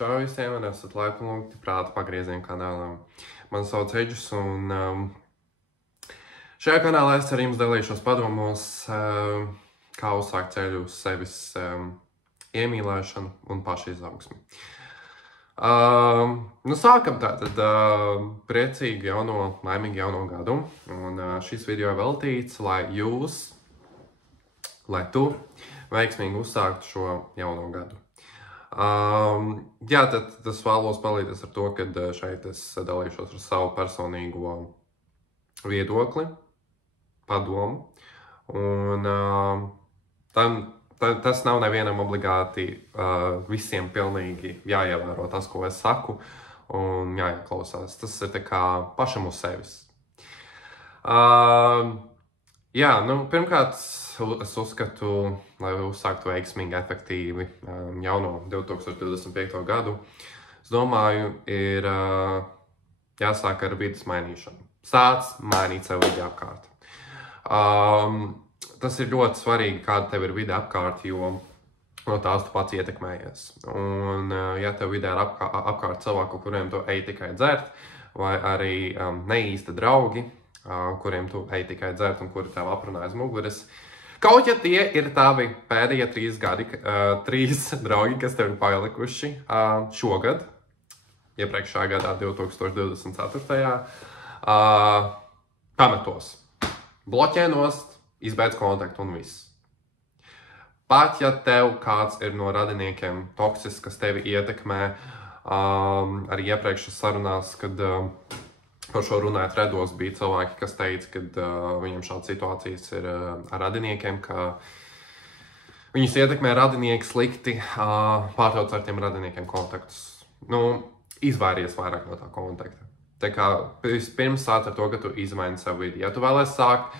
Čau visiem, un esat laipni lūgti prāta pagrieziena kanālam. Man sauc Eģis, un šajā kanālā es ar jums dalīšos padomos, kā uzsākt ceļu uz sevis iemīlēšanu un pašizaugsmi. Sākam tātad priecīgu jauno, laimīgu jauno gadu, un šis video ir veltīts, lai tu veiksmīgi uzsāktu šo jauno gadu. Tad es vēlos palīdzēt ar to, ka šeit es dalīšos ar savu personīgo viedokli, padomu, un tas nav nevienam obligāti visiem pilnīgi jāievēro tas, ko es saku, un jāieklausās. Tas ir tā kā pašam uz sevis. Pirmkārt, es uzskatu, lai uzsāktu veiksmīgi, efektīvi jauno 2025. gadu, es domāju, ir jāsāk ar vides mainīšanu. Sāc mainīt sev vidi apkārt. Tas ir ļoti svarīgi, kāda tev ir vide apkārt, jo no tās tu pats ietekmējies. Un, ja tev vidē ir apkārt cilvēku, kuriem tu ej tikai dzert, vai arī neīsti draugi, kuriem tu ej tikai dzert un kuri tev aprunā aiz muguras, kaut ja tie ir tavi pēdējie 3 draugi, kas tev ir palikuši šogad, iepriekšā gadā 2024. Pametos. Bloķē nost, izbeidz kontaktu un viss. Pat ja tev kāds ir no radiniekiem toksisks, kas tevi ietekmē, arī iepriekšas sarunās, kad par šo runājot redos, bija cilvēki, kas teica, ka viņiem šādas situācijas ir ar radiniekiem, ka viņus ietekmē radinieki slikti, pārtrauc ar tiem radiniekiem kontaktus. Izvairies vairāk no tā kontakta. Tā kā vispirms sāc ar to, ka tu izmaini savu vidi. Ja tu vēlies sākt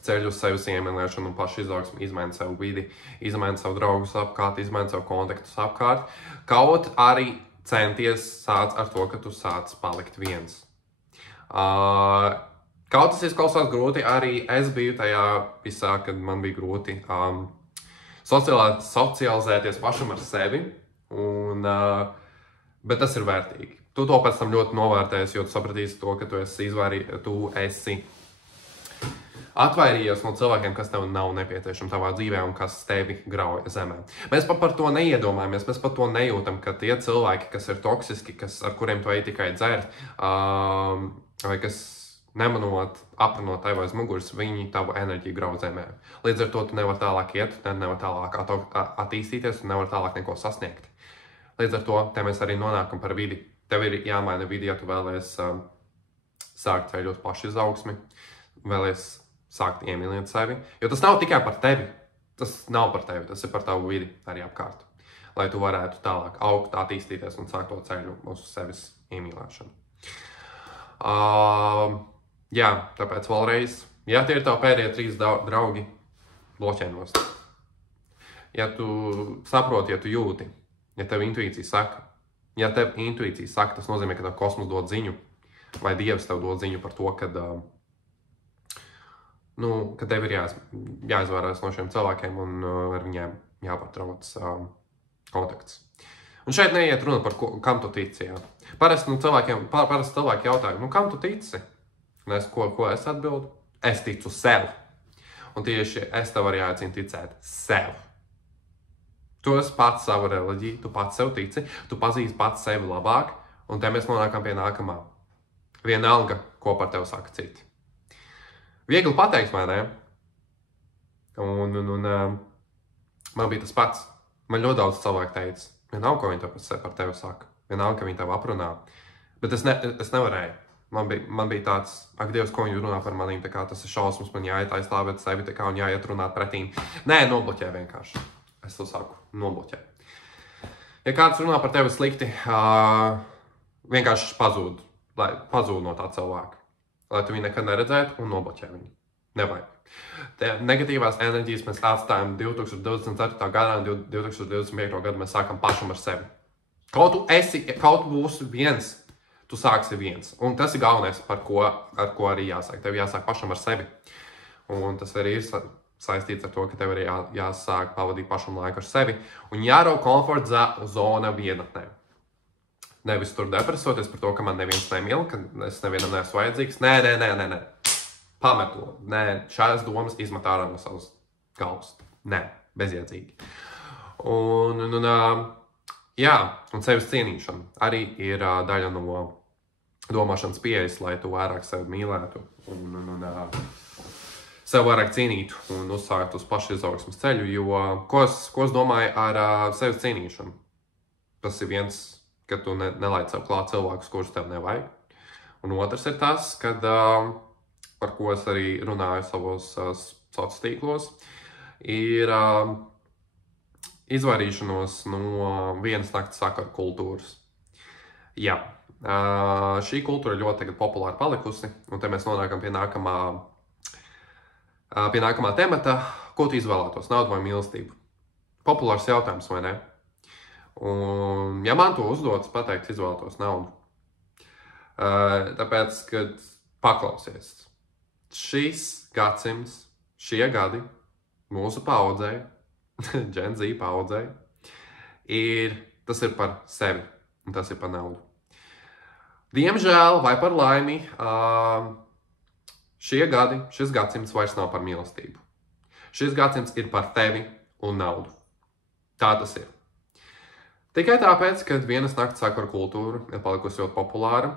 ceļu uz sevis iemīlēšanu un pašizaugsmi, izmaini savu vidi, izmaini savu draugus apkārt, izmaini savu kontaktus apkārt, kaut arī centies sāc ar to, ka tu sāc palikt viens. Kaut tas izklausās grūti, arī es biju tajā visā, kad man bija grūti socializēties pašam ar sevi, bet tas ir vērtīgi. Tu to pēc tam ļoti novērtēsi, jo tu sapratīsi to, ka tu esi atvairījies no cilvēkiem, kas tev nav nepieciešami tavā dzīvē un kas tevi grauj zemē. Mēs par to neiedomājamies, mēs par to nejūtam, ka tie cilvēki, kas ir toksiski, ar kuriem tu ej tikai dzert, vai kas nemanot, aprunot tev aiz muguras, viņi tavu enerģiju grauj zemē. Līdz ar to tu nevar tālāk iet, nevar tālāk attīstīties un nevar tālāk neko sasniegt. Līdz ar to te mēs arī nonākam par vidi. Tev ir jāmaina vidi, ja tu vēlies sākt ceļu uz pašizaugsmi, vēlies sākt iemīlēt sevi, jo tas nav tikai par tevi, tas nav par tevi, tas ir par tavu vidi arī apkārt, lai tu varētu tālāk augt, attīstīties un sākt to ceļu uz sevis iemīlēšanu. Tāpēc vēlreiz, ja tie ir tavi pēdējie 3 draugi, bloķē nost. Ja tu saproti, ja tu jūti, ja tev intuīcija saka, tas nozīmē, ka tev kosmos dod ziņu, vai Dievs tev dod ziņu par to, ka tev ir jāizvairās no šiem cilvēkiem un ar viņiem jāpatrauc kontakts. Un šeit neiet runa par kam tu tici. Parasti cilvēki jautā, kam tu tici? Un ko es atbildu? Es ticu sev. Un tieši es tev arī aicinu ticēt sev. Tu esi pats savu reliģiju, tu pats sev tici, tu pazīsti pats sevi labāk, un te mēs nonākam pie nākamā. Vienalga, ko par tevi saka citi. Viegli pateikt, vai ne? Un man bija tas pats. Man ļoti daudz cilvēku teica, vienalga, ko viņi par tevi saka, vienalga, ka viņi tevi aprunā. Bet es nevarēju. Man bija tāds, ak, Dievs, ko viņi runā par manīm, tā kā tas ir šausmas, man jāiet aizstāvēt sevi, tā kā un jāiet runāt pretīm. Nē, nobloķē vienkārši. Es to saku, nobloķē. Ja kāds runā par tevi slikti, vienkārši pazūd no tā cilvēka. Lai tu viņu nekad neredzētu un nobloķē viņu. Nevajag. Te negatīvās enerģijas mēs atstājam 2024. gadā un 2025. gadu mēs sākam pašam ar sevi. Kaut būsi viens, tu sāksi viens. Un tas ir galvenais, ar ko arī jāsāk. Tev jāsāk pašam ar sevi. Un tas arī ir saistīts ar to, ka tev arī jāsāk pavadīt pašam laiku ar sevi un jārauj komforta zona vienatnē. Nevis tur depresoties par to, ka man neviens nemīl, ka es nevienam neesmu vajadzīgs. Nē. Pamet to. Nē, šādas domas izmet ārā no savas galvas. Nē, bezjēdzīgi. Un sevis cienīšana arī ir daļa no domāšanas pieejas, lai tu vairāk sevi mīlētu un sev vairāk cienītu un uzsāktu uz pašizaugsmes ceļu, jo ko es domāju ar sevis cienīšanu? Tas ir viens, ka tu nelaid sev klāt cilvēkus, kurus tev nevajag. Un otrs ir tas, kad, par ko es arī runāju savos sociālos tīklos, ir izvairīšanos no vienas nakts sakaru kultūras. Jā, šī kultūra ir ļoti populāra palikusi, un te mēs nonākam pie nākamā temata, ko tu izvēlētos, naudu vai mīlestību. Populārs jautājums, vai ne? Un, ja man to uzdodas, pateikt, izvēlētos naudu. Tāpēc, kad paklausies, šis gadsimts, šie gadi, mūsu paudzei, Gen Z paudzei, tas ir par sevi, un tas ir par naudu. Diemžēl, vai par laimi, šis gadsimts vairs nav par mīlestību. Šis gadsimts ir par tevi un naudu. Tā tas ir. Tikai tāpēc, ka vienas nakts sakaru kultūra ir palikusi ļoti populāra,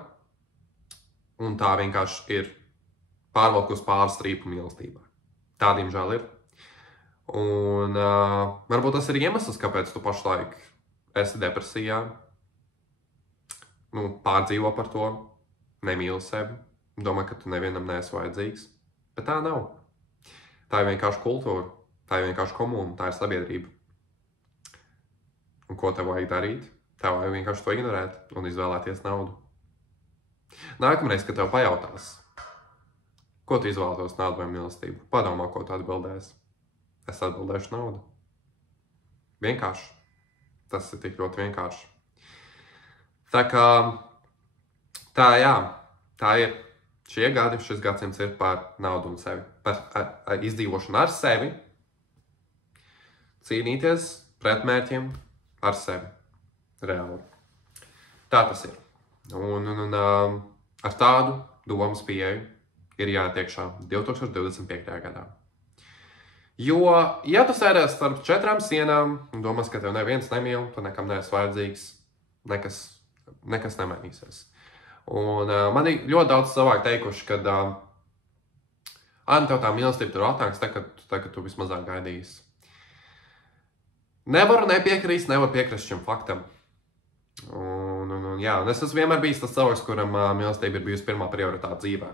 un tā vienkārši ir pārvalkusi pāri strīpu mīlestībā. Tā, diemžēl, ir. Un varbūt tas ir iemesls, kāpēc tu pašlaik esi depresijā, pārdzīvo par to, nemīli sevi, domā, ka tu nevienam neesi vajadzīgs. Bet tā nav. Tā ir vienkārši kultūra, tā ir vienkārši komūna, tā ir sabiedrība. Un ko tev vajag darīt? Tev vajag vienkārši to ignorēt un izvēlēties naudu. Nākamreiz, kad tev pajautās, ko tu izvēlētos, naudu vai mīlestību, padomā, ko tu atbildēsi. Es atbildēšu naudu. Vienkārši. Tas ir tik ļoti vienkārši. Tā kā, tā ir. Šie gadi, šis gadsimts ir par naudu un sevi. Par izdzīvošanu ar sevi. Cīnīties pret mērķiem ar sevi. Reāli. Tā tas ir. Un ar tādu domas pieeju ir jāiet iekšā 2025. gadā. Jo, ja tu sēdēsi starp 4 sienām un domās, ka tev neviens nemīl, tu nekam neesi vajadzīgs, nekas nemainīsies. Un man ir ļoti daudz cilvēku teikuši, ka tev tā mīlestība tur atnāks, kad tu vismazāk gaidīsi. Nevaru nepiekrist šim faktam. Un es esmu vienmēr bijis tas cilvēks, kuram mīlestība ir bijusi pirmā prioritāte dzīvē.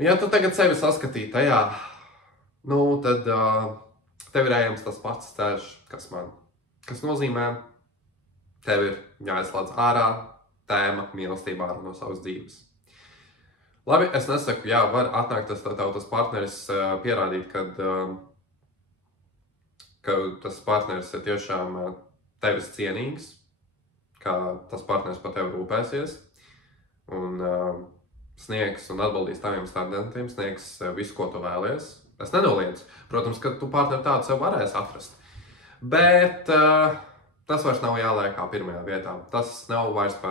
Un ja tu tagad sevi saskatīji tajā, tad tev ir ejams tas pats ceļš, kas nozīmē, tev ir jāizslēdz ārā tēma mīlestībā ārā no savas dzīves. Labi, es nesaku, var atnākt tas partneris pierādīt, ka tas partneris ir tiešām tevis cienīgs, ka tas partneris par tevi rūpēsies un sniegs un atbildīs taviem standartiem, sniegs visu, ko tu vēlies. Es nenoliedzu. Protams, ka tu partneri tādu sev varēsi atrast. Bet tas vairs nav jāliek kā pirmajā vietā. Tas nav vairs par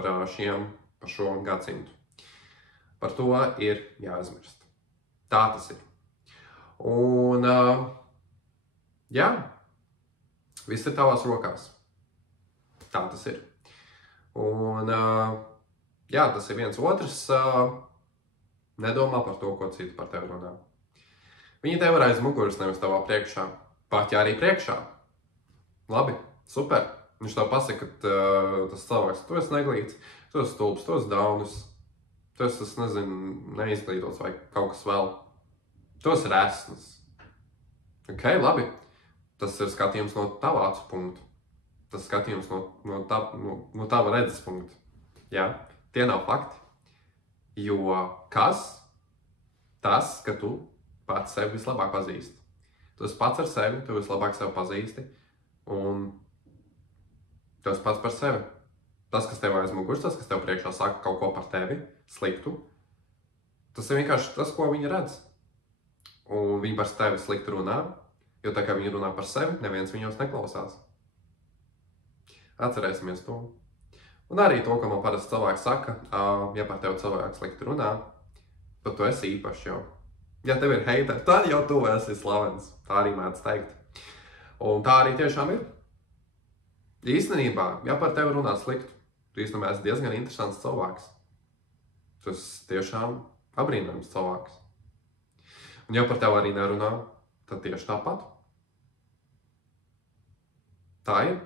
šo gadsimtu. Par to ir jāaizmirst. Tā tas ir. Un viss ir tavās rokās. Tā tas ir. Un tas ir viens otrs. Nedomā par to, ko citi par tevi runā. Viņi tev ir aiz muguras, nevis tavā priekšā. Pat ja arī priekšā. Labi, super. Viņš tev pasaka, ka tas cilvēks, tu esi neglīts, tu esi stulbs, tu esi daunis, tu esi, neizglītots vai kaut kas vēl. Tu esi resns. Ok, labi. Tas ir skatījums no tava acu punktu. Tas skatījums no tava redzes punktu. Jā, tie nav fakti. Jo kas? Tas, ka tu pats sevi vislabāk pazīsti. Tu esi pats ar sevi, tu vislabāk sevi pazīsti. Un tu esi pats par sevi. Tas, kas tev aiz muguras, tas, kas tev priekšā saka kaut ko par tevi, sliktu, tas ir vienkārši tas, ko viņi redz. un viņi par tevi slikti runā, jo tā kā viņi runā par sevi, neviens viņos neklausās. Atcerēsimies to. Un arī to, ko man parasti cilvēks saka, ja par tevi cilvēks slikti runā, tad tu esi īpašs jau. Ja tev ir heiteri, tad jau tu esi slavens. Tā arī mēdz teikt. Un tā arī tiešām ir. Īstenībā, ja par tevi runā slikti, tu īstenībā esi diezgan interesants cilvēks. Tu esi tiešām apbrīnojams cilvēks. Un ja par tevi arī nerunā, tad tieši tāpat. Tā ir.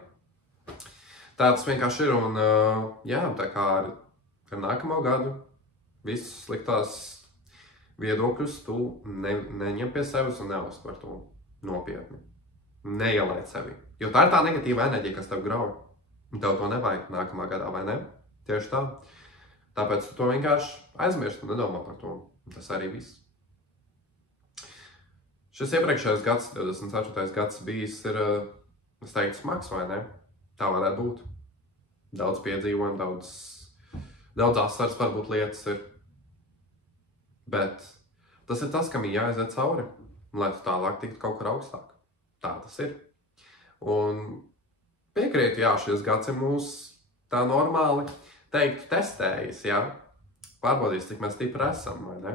Tā tas vienkārši ir, un jā, tā kā ar nākamo gadu visas sliktās viedokļus tu neņem pie sevis un neuztver to nopietni. Neielaic sevi. Jo tā ir tā negatīva enerģija, kas tev grauj. Un tev to nevajag nākamā gadā, vai ne? Tieši tā. Tāpēc tu to vienkārši aizmirsti un nedomā par to. Un tas arī viss. Šis iepriekšējais gads, 24. gads bijis ir, es teiktu, smags, vai ne? Tā varētu būt. Daudz piedzīvojumu, daudz asaras varbūt lietas ir. Bet tas ir tas, kam ir jāaiziet cauri, lai tu tālāk tiktu kaut kur augstāk. Tā tas ir. Un piekrītu, jā, šis gads ir mūs tā normāli teiktu testējis, jā. Pārbaudīs, cik mēs stipri esam, vai ne?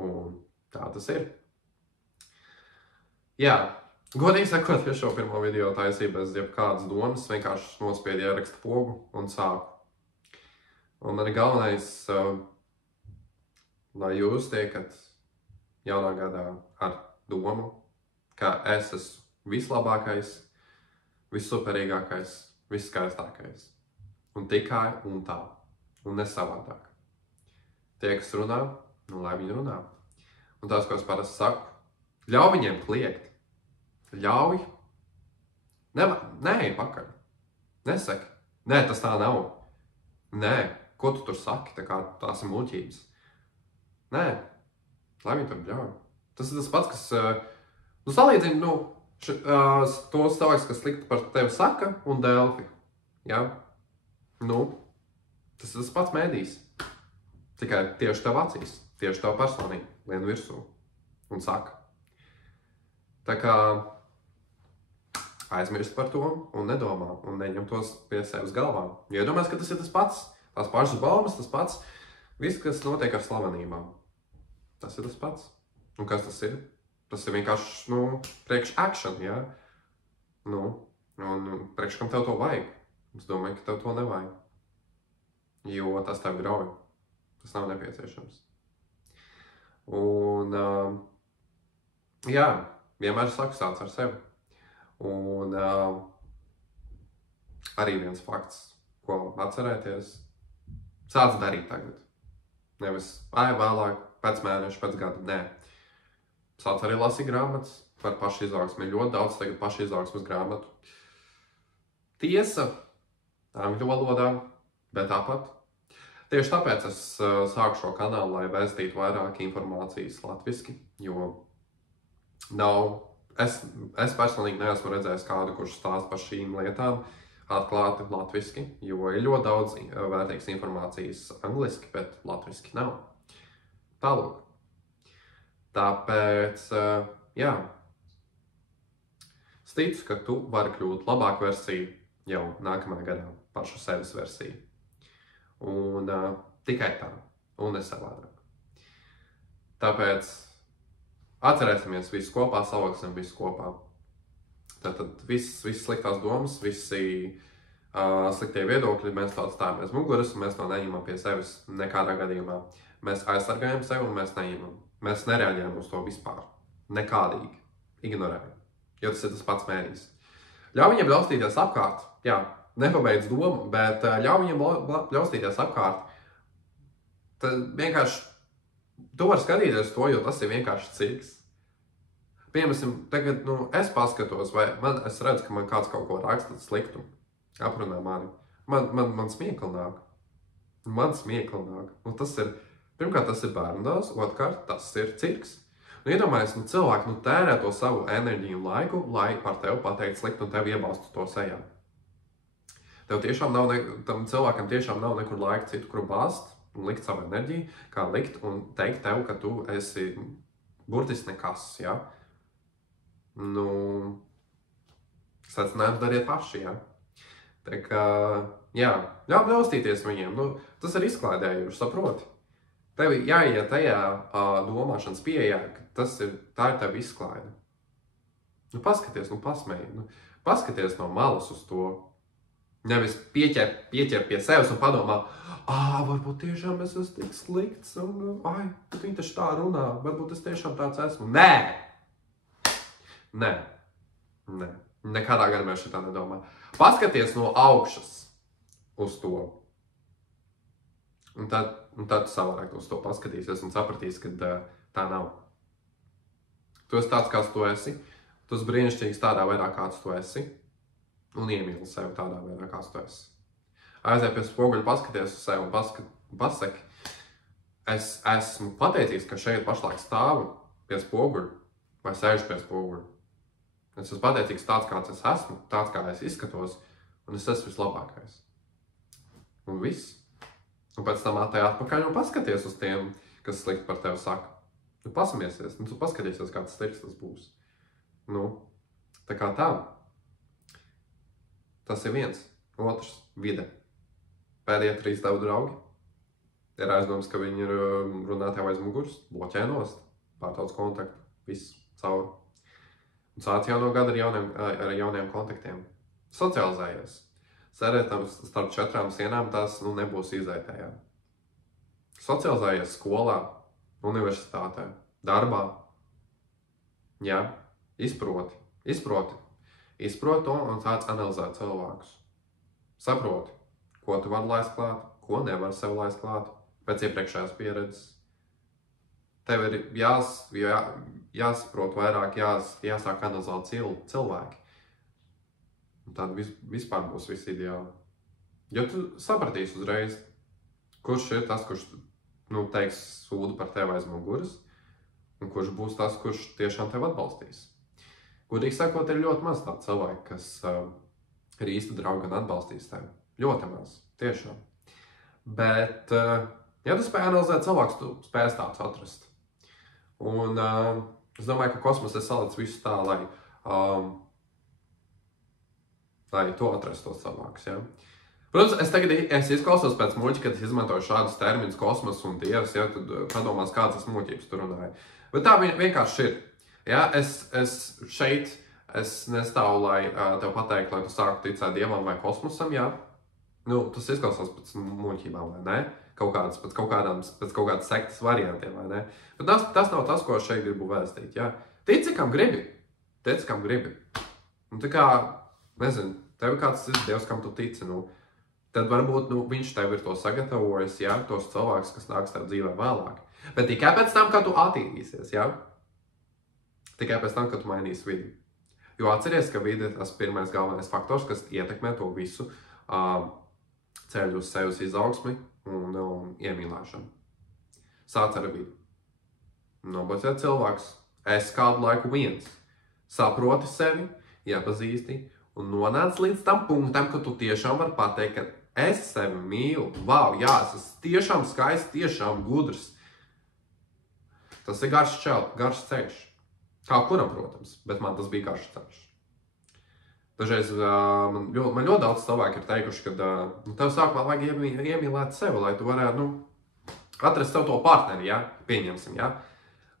Un tā tas ir. Jā. Godīgi sakot, ja šo pirmo video taisīju bez jebkādas domas, vienkārši nospiedu ierakstu pogu un sāku. Un man ir galvenais, lai jūs tiekat jaunā gadā ar domu, ka es esmu vislabākais, vissuperīgākais, visskaistākais. Un tikai un tā, un ne savādāk. Tie, kas runā, nu lai viņi runā. Un tās, ko es parasti saku, ļauj viņiem kliegt. Ļauj. Nē, pakaļ. Nesaki. Nē, tas tā nav. Nē, ko tu tur saki, tā kā tās ir muļķības. Nē, lai viņi tur ļauj. Tas ir tas pats, kas, salīdzina, tos cilvēks, kas slikti par tevi saka, un Delfi. Ja? Tas ir tas pats mēdījis. Tikai tieši tev acīs, tieši tev personīgi, lien virsū un saka. Tā kā aizmirst par to un nedomā un neņem tos pie sevis galvā. Jo iedomājies, ka tas ir tas pats, tās pašas baumas, tas pats, viss, kas notiek ar slavenībām. Tas ir tas pats. Un kas tas ir? Tas ir vienkārši, priekš action, jā? Un priekš kam tev to vajag? Es domāju, ka tev to nevajag. Jo tas tev grauj. Tas nav nepieciešams. Un, jā, vienmēr saku sāc ar sevi. Un arī viens fakts, ko atcerēties, sāc darīt tagad. Nevis vēlāk, pēc mēneša, pēc gada, nē. Sāc arī lasīt grāmatas par pašizaugsmi. Ir ļoti daudz tagad pašizaugsmes grāmatu. Tiesa, angļu valodā, bet tāpat. Tieši tāpēc es sāku šo kanālu, lai vēstītu vairāk informācijas latviski, jo es personīgi neesmu redzējis kādu, kurš stāsta par šīm lietām atklāti latviski, jo ir ļoti daudz vērtīgas informācijas angliski, bet latviski nav. Tālūk. Tāpēc, jā, es ticu, ka tu vari kļūt labāku versiju jau nākamajā gadā, pašu sevis versiju. Un tikai tā, un ne savādāk. Tāpēc atcerēsimies visu kopā, saliksim visu kopā. Tātad visas sliktās domas, visi sliktie viedokļi, mēs to atstājam aiz muguras, un mēs to neņemam pie sevis nekādā gadījumā. Mēs aizsargājam sevi, un mēs neņemam. Mēs nereaģējam uz to vispār. Nekādīgi. Ignorējam. Jo tas ir tas pats mērījis. Ļauj viņiem ļaustīties apkārt. Jā, nepabeidz domu, bet ļauj viņiem ļaustīties apkārt. Tad vienkārši tu vari skatīties to, jo tas ir vienkārši cirks. Piemēram, tagad, es paskatos, vai es redzu, ka man kāds kaut ko raksta sliktu. Aprunā mani. Man smiekli nāk. Man smiekli nāk. Un tas ir, pirmkārt, tas ir bērndārs, otrkārt, tas ir cirks. Iedomājies, cilvēki tērē to savu enerģiju un laiku, lai par tevi pateikt sliktu un tevi iebalstu to sejā. Tam cilvēkam tiešām nav nekur laika citu, kuru bāzt un likt savu enerģiju, kā likt un teikt tev, ka tu esi Burtiski nekas, ja? Nu, secinājums dariet paši, ja? Tā kā, jā, ļaustīties viņiem, nu, tas ir izklaidējuši, saproti. Tev jāiet tajā domāšanas pieejā, ka tā ir tava izklaide. Nu, paskaties, nu, pasmēji, nu, paskaties no malas uz to. Nevis pieķer pie sevis un padomā, varbūt tiešām es esmu tik slikts, un, viņi taču tā runā, varbūt es tiešām tāds esmu. Nē! Nekādā gadījumā šitā nedomā. Paskaties no augšas uz to. Un tad tu savādāk uz to paskatīsies un sapratīsi, ka tā nav. Tu esi tāds, kāds tu esi. Tu esi brīnišķīgs tādā veidā, kāds tu esi. Un iemīli sevi tādā veidā, kāds tu esi. Aiziet pie spoguļa, paskaties uz sevi un pasaki, es esmu pateicīgs, ka šeit pašlaik stāvu pie spoguļa vai sēžu pie spoguļa. Es esmu pateicīgs tāds, kāds es esmu, tāds, kā es izskatos, un es esmu vislabākais. Un viss. Un pēc tam atēj atpakaļ un paskaties uz tiem, kas slikti par tevi saka. Nu, pasamiesies, tu paskatīsies, kāds slikts tas būs. Nu, tā kā tā. Tas ir viens. Otrs, vide. Pēdējie 3 tavu draugi. Ir aizdoms, ka viņi ir runā tev aiz muguras, bloķē nost, pārtauc kontaktu, viss cauri. Un sāc jauno gadu ar jauniem kontaktiem. Socializējies. Sēdēt starp 4 sienām, tas nebūs izvērtējā. Socializējies skolā, universitātē, darbā. Jā, izproti to un sāc analizēt cilvēkus. Saproti, ko tu vari laist klāt, ko nevar sev laist klāt, pēc iepriekšējās pieredzes. Tev ir jāsaprot vairāk, jāsāk analizēt cilvēki. Un tad vispār būs viss ideāli. Jo tu sapratīsi uzreiz, kurš ir tas, kurš teiks sūdu par tevi aiz muguras, un kurš būs tas, kurš tiešām tevi atbalstīs. Godīgi sakot, ir ļoti maz tādu cilvēku, kas ir īsti draugi un atbalstīs tevi. Ļoti maz, tiešām. Bet, ja tu spēj analizēt cilvēkus, tu spēj tāds atrast. Un es domāju, ka kosmos ir salicis visu tā, lai to atrastu tos cilvēkus, ja? Protams, es izklausos pēc muļķa, kad es izmantoju šādus terminus kosmos un dievs, ja, tad padomās, kādas es muļķības tur runāju. Bet tā vienkārši ir. Ja, es nestāvu, lai tev pateiktu, lai tu sāku ticēt dievam vai kosmosam, ja? Nu, tas izklausās pēc muļķībām, vai ne? Pēc kaut kādas sektas variantiem, vai ne? Bet tas nav tas, ko es šeit gribu vēstīt, ja? Tici, kam gribi. Un tā kā, nezinu, tev kāds ir dievs, kam tu tici, tad varbūt viņš tev ir to sagatavojis, ja? Tos cilvēkus, kas nāks tev dzīvē vēlāk. Bet tikai pēc tam, kad tu attīrīsies, ja? Tikai pēc tam, kad tu mainīsi vidi. Jo atceries, ka vide ir tas pirmais galvenais faktors, kas ietekmē to visu ceļu uz sevis izaugsmi un iemīlēšanu. Sāc ar vidi. Nobloķēt cilvēks. Es kādu laiku viens. Saproti sevi, iepazīsti un nonāc līdz tam punktam, ka tu tiešām vari pateikt, ka es sevi mīlu. Vau, jā, es esmu tiešām skaists, tiešām gudrs. Tas ir garš ceļš. Kā kuram, protams, bet man tas bija garš ceļš. Dažreiz man ļoti daudz cilvēki ir teikuši, ka tev sākumā vajag iemīlēt sevi, lai tu varētu atrast sev to partneri, ja? Pieņemsim, ja?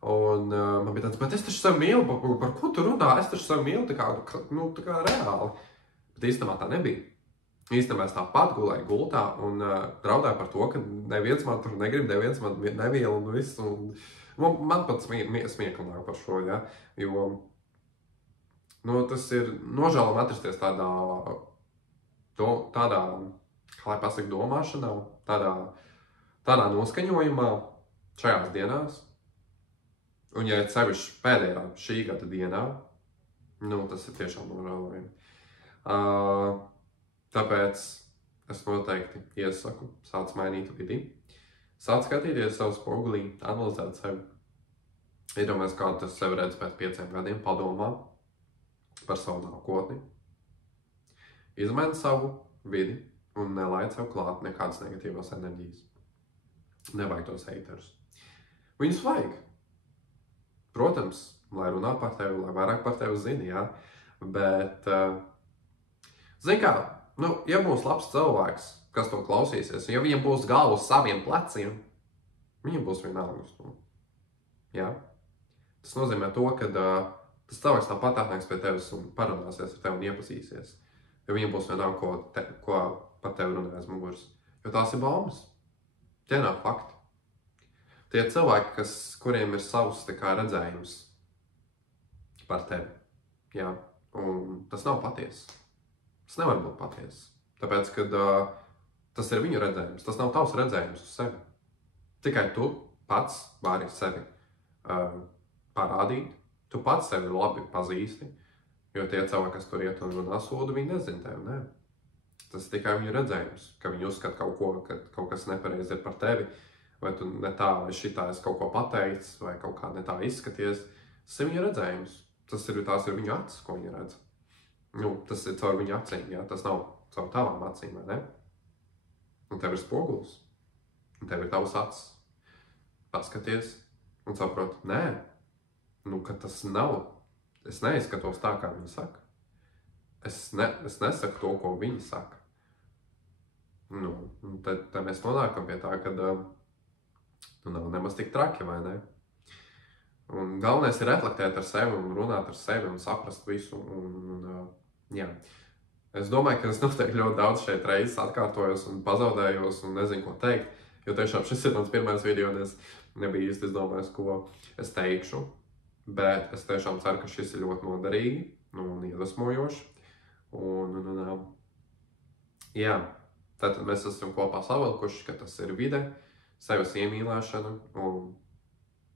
Un man bija tāds, bet es taču sevi mīlu, par ko tu runā? Es taču sevi mīlu tā kā reāli. Bet īstenībā tā nebija. Īstenībā es tāpat gulēju gultā un draudēju par to, ka neviens man tur negrib, neviens man neviel un viss. Man pat smieklināja par šo, ja? Jo tas ir nožēlam atrasties tādā, kā lai pasaka, domāšanā, tādā noskaņojumā šajās dienās. Un ja sevišķi pēdējā šī gada dienā, tas ir tiešām nožēlojami. Tāpēc es noteikti iesaku, sāc mainīt vidi, sāc skatīties savu spogulī, analizēt sevi. Iedomājies, kā tu sevi redz pēc 5 gadiem, padomā par savu nākotni. Izmaini savu vidi un nelaid sev klāt nekādas negatīvas enerģijas. Nevajag tos heiterus. Viņus vajag. Protams, lai runā par tevi, lai vairāk par tevi zini, jā. Bet, zini kā, ja būs labs cilvēks, kas to klausīsies, ja viņam būs galva uz saviem pleciem, viņam būs vienalga uz to. Jā? Tas nozīmē to, ka tas cilvēks tāpat atnāks pie tevis un parunāsies ar tevi un iepazīsies. Jo viņam būs vienalga, ko par tevi runā aiz muguras. Jo tās ir baumas. Tie nav fakti. Tie cilvēki, kuriem ir savs redzējums par tevi. Jā? Un tas nav patiesi. Tas nevar būt patiesi. Tāpēc, ka tas ir viņu redzējums. Tas nav tavs redzējums uz sevi. Tikai tu pats vari sevi parādīt. Tu pats sevi labi pazīsti. Jo tie cilvēki, kas tur iet un runā sodu, viņi nezina tevi, ne? Tas ir tikai viņu redzējums. Ka viņi uzskata kaut ko, ka kaut kas nepareizi ir par tevi. Vai tu ne tā, vai šitā es kaut ko pateicis, vai kaut kā ne tā izskaties. Tas ir viņu redzējums. Tās ir viņu acis, ko viņi redz. Tas ir caur viņu acīm, jā. Tas nav caur tavām acīm, vai ne? Un tev ir spogulis. Un tev ir tavs acis. Paskaties un saprot, nē, ka tas nav. Es neizskatos tā, kā viņi saka. Es nesaku to, ko viņi saka. Tad mēs nonākam pie tā, ka nav nemaz tik traki, vai ne? Un galvenais ir reflektēt ar sevi un runāt ar sevi un saprast visu. Jā. Es domāju, ka es noteikti ļoti daudz šeit reizes atkārtojos un pazaudējos un nezinu, ko teikt. Jo tiešām šis ir mans pirmais video, un es nebiju īsti izdomājis, ko es teikšu. Bet es tiešām ceru, ka šis ir ļoti noderīgi un iedvesmojoši. Jā, tad mēs esam kopā savilkuši, ka tas ir vide, sevis iemīlēšana un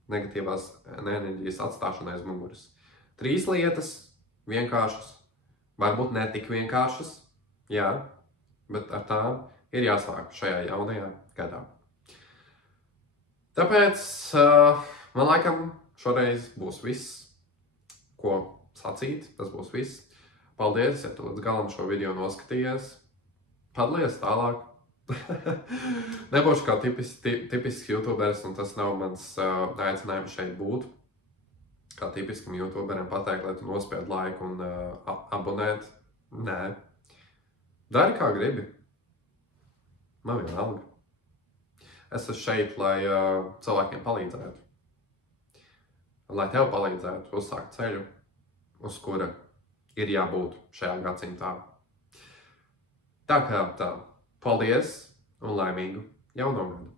negatīvās enerģijas atstāšana aiz muguras. 3 lietas, vienkāršas, varbūt ne tik vienkāršas, jā, bet ar tām ir jāsāk šajā jaunajā gadā. Tāpēc man laikam šoreiz būs viss, ko sacīt, tas būs viss. Paldies, ja tu līdz galam šo video noskatījies. Padalies tālāk. Nebūšu kā tipisks youtuberis, un tas nav mans aicinājums šeit būt. Kā tipiskam youtuberim pateikt, lai tu nospied laiku un abonēt. Nē. Dari kā gribi. Man vienalga. Es esmu šeit, lai cilvēkiem palīdzētu. Lai tev palīdzētu uzsākt ceļu, uz kura ir jābūt šajā gadsimtā. Tā kā tā. Paldies un laimīgu jauno gadu!